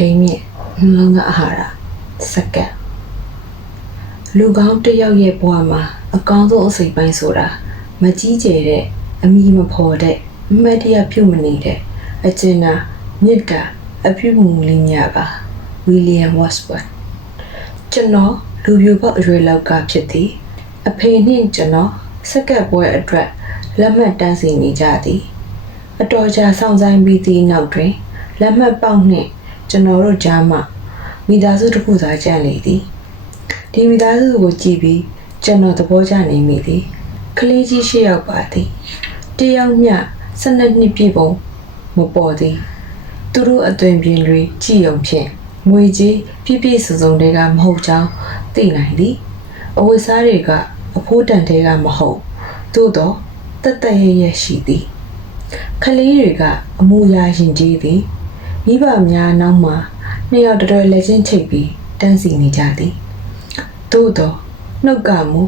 ဖေးမြင့်နှလုံးသားအာဟာရစက္ကန့်လူကောင်းတစ်ယောက်ရဲ့ဘဝမှာအကောင်းဆုံးအစိတ်ပိုင်းဆိုတာမကြီးကျယ်တဲ့အမိမဖော်တဲ့အမတ်တရပြုတ်မနေတဲ့အကျဉ်းနာမြစ်တာအပြုမူလေးများပါဝီလီယံဝတ်စဝတ်ကျွန်တော်လူပြိုပေါက်အရွယ်လောက်ကဖြစ်သည် အဖေနှင့်ကျွန်တော်စက္ကန့်ပွဲအတွက်လက်မှတ်တန်းစီနေကြသည် အတော်ကြာဆောင်ဆိုင်ပြီးသည့်နောက်တွင်လက်မှတ်ပေါက်နှင့် ကျွန်တော်တို့ကြားမှမိသားစုတစ်ခုသာကြံ့လေသည်ဒီမိသားစုကိုကြည့်ပြီးကျွန်တော်သဘောကျနေမိသည်ကလေးကြီးရှစ်ယောက်ပါသည်တယောက်မျှ12နှစ်ပြည့်ပုံမပေါ်သည်သူတို့အသွင်ပြင်တွေကြည်ုံဖြင့်ငွေကြီးပြည့်ပြည့်စုံစုံတွေကမဟုတ်ကြောင်းသိနိုင်သည်အဝတ်စားတွေကအဖိုးတန်တွေကမဟုတ်သို့တော့တက်တက်ရရရှိသည်ခလေးတွေကအမူအရာရင်ကြီးသည် မိဘများနောက်မှနှစ်ယောက်တော်တော်လက်ချင်းချိတ်ပြီးတန်းစီနေကြသည်သို့တော့နှုတ်ကမူ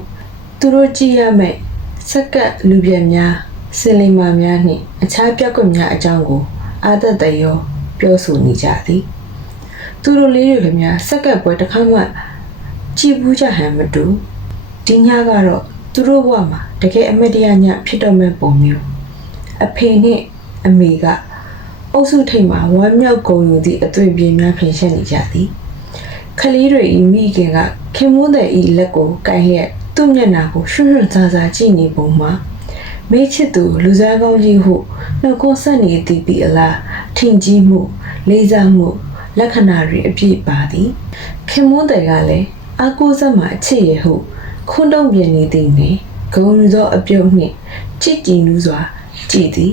သူတို့ကြည့်ရမယ့်စက္ကပ်လူပြက်များစင်လီမာများနှင့်အခြားပြက်ကွက်များအကြောင်းကို အာသက်တရောပြောဆိုနေကြသည်သူတို့လေးတွေကများစက္ကပ်ပွဲတစ်ခါမှကြည့်ဘူးကြဟန်မတူဒီညကတော့သူတို့ဘဝမှာတကယ်အမတ်တရားညဖြစ်တော့မဲ့ပုံမျိုးအဖေနှင့်အမေက အုပ်စုထိပ်မှာဝမ်းမြောက်ဂုဏ်ယူသည့်အသွင်ပြေများဖြင့်ရှက်နေကြသည်ခလေးတွေဤမိခင်ကခင်မိုးတဲ့ဤလက်ကိုကိုင်လျက်သူ့မျက်နှာကိုရွှွှွှွဆာဆာကြည့်နေပုံမှာမေးချစ်သူလူစားကောင်းကြီးဟုနှုတ်ကိုဆက်နေသည်ပြီအလားထင်ကြီးမှု လေးစားမှု လက္ခဏာတွေအပြည့်ပါသည်ခင်မိုးတဲ့ကလည်းအာကိုဆက်မှာအချစ်ရဟုခွန်းတုံးပြနေသည်နှင့်ဂုံယူသောအပြုံးနှင့်ကြည်ကြည်နူးစွာကြည်သည်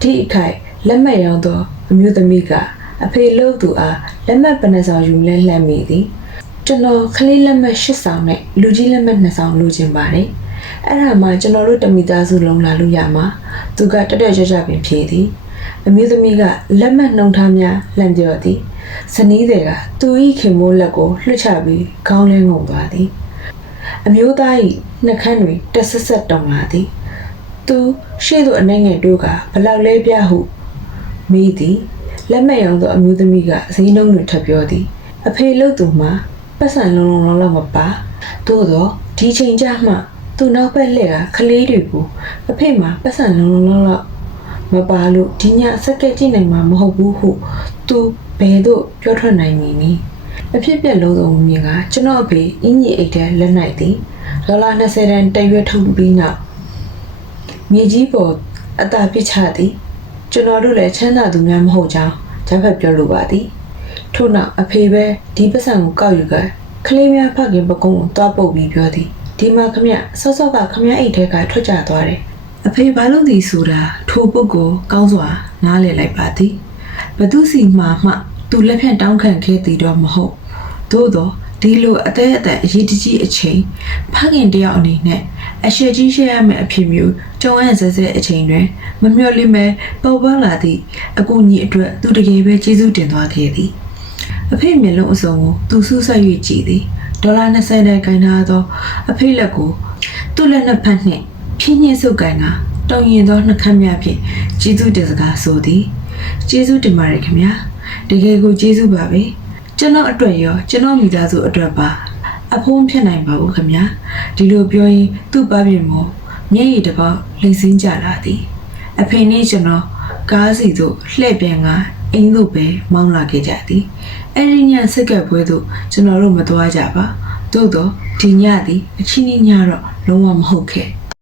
ဒီအခိုက် လက်မှတ်ရောင်းသောအမျိုးသမီးကအဖေလို့သူအားလက်မှတ်ပနဆောင်ယူလဲလှမ်းမိသည်ကျွန်တော်ခလေးလက်မှတ်၈ဆောင်နဲ့လူကြီးလက်မှတ်၂ဆောင်လိုချင်ပါတယ်အဲ့ဒါမှကျွန်တော်တို့တမိသားစုလုံးလာလို့ရမှာသူကတက်တက်ကြွကြွပင်ဖြေသည်အမျိုးသမီးကလက်မှတ်နှုံထားများလှမ်းပြောသည်ဇနီးတွေက သူ၏ခင်မိုးလက်ကိုလွှတ်ချပြီးခေါင်းလဲငုံသွားသည်အမျိုးသား၏နှက်ခမ်းတွင်တက်ဆက်ဆက်တုံလာသည် သူရှေ့သို့အနိုင်ငယ်တို့ကဘလောက်လဲပြဟု မိသည်လက်မဲ့ရောင်သောအမျိုးသမီးကဈေးနှုန်းတွေထပ်ပြောသည်အဖေလို့သူမှာပတ်စံလုံးလုံးလုံးလောက်မပါသို့တော့ဒီချိန်ကျမှသူနောက်ဘက်လှည့်ကခလေးတွေကိုအဖေမှာပတ်စံလုံးလုံးလုံးလောက်မပါလို့ဒီညစက်ကက်ကြည့်နိုင်မှာမဟုတ်ဘူးဟုသူဘယ်သို့ပြောထွက်နိုင်မည်နည်းအဖြစ်ပြက်လုံးစုံမြင်ကကျွန်တော်အဖေအင်းကြီးအိတ်ထဲလက်နိုင်သည်ဒေါ်လာ20တန်တရွက်ထုတ်ပြီးနောက်မြေကြီးပေါ်အသာပစ်ချသည် ကျွန်တော်တို့လည်းချမ်းသာသူများမဟုတ်ကြောင်းဂျက်ဖက်ပြောလိုပါသည်ထို့နောက်အဖေပဲဒီပတ်စံကိုကောက်ယူကကလေးများဖခင်ပကုံးကိုတွားပုတ်ပြီးပြောသည်ဒီမှာခမဆော့ဆော့ကခမအိတ်ထဲကထွက်ကြသွားတယ်အဖေဘာလို့ဒီဆိုတာထိုပုတ်ကိုကောင်းစွာနားလည်လိုက်ပါသည်ဘသူစီမှာမှ သူလက်ဖြင့်တောင်းခံခဲ့သည်တော့မဟုတ်သို့တော့ဒီလိုအသက်အသက်အရေးတကြီးအချိန်ဖခင်တယောက်အနေနဲ့ အရှိကြီးရှိရမယ့်အဖြစ်မျိုးကြုံရဆဲဆဲအချိန်တွင်မမျှော်လင့်ပဲပေါ်ပေါက်လာသည့်အကူအညီအတွက်သူတကယ်ပဲကျေးဇူးတင်သွားခဲ့သည်အဖေမျက်လုံးအစုံကိုသူဆူဆက်၍ကြည့်သည်ဒေါ်လာ20နဲ့ကင်ထားသော အဖေလက်ကိုသူ့လက်နှစ်ဖက်နှင့်ဖြင်းညှင်းဆုပ်ကန်ကတုံရင်သောနှခမ်းများဖြင့်ကျေးဇူးတင်စကားဆိုသည်ကျေးဇူးတင်ပါတယ်ခင်ဗျာတကယ်ကိုကျေးဇူးပါပဲကျွန်တော်အတွက်ရောကျွန်တော်မိသားစုအတွက်ပါ အဖုံးဖြစ်နိုင်ပါဘူးခင်ဗျာဒီလိုပြောရင်သူ့ပပြင်မောမျက်ရည်တစ်ပေါက်လိမ့်စင်းကြလာသည်အဖေနဲ့ကျွန်တော်ကားစီသို့လှည့်ပြန်ကအင်းတို့ပဲမောင်းလာခဲ့ကြသည်အဲ့ဒီညစက်ကပ်ပွဲသို့ကျွန်တော်တို့မသွားကြပါသို့တော့ဒီညသည်အချင်းကြီးညတော့လုံးဝမဟုတ်ခဲ့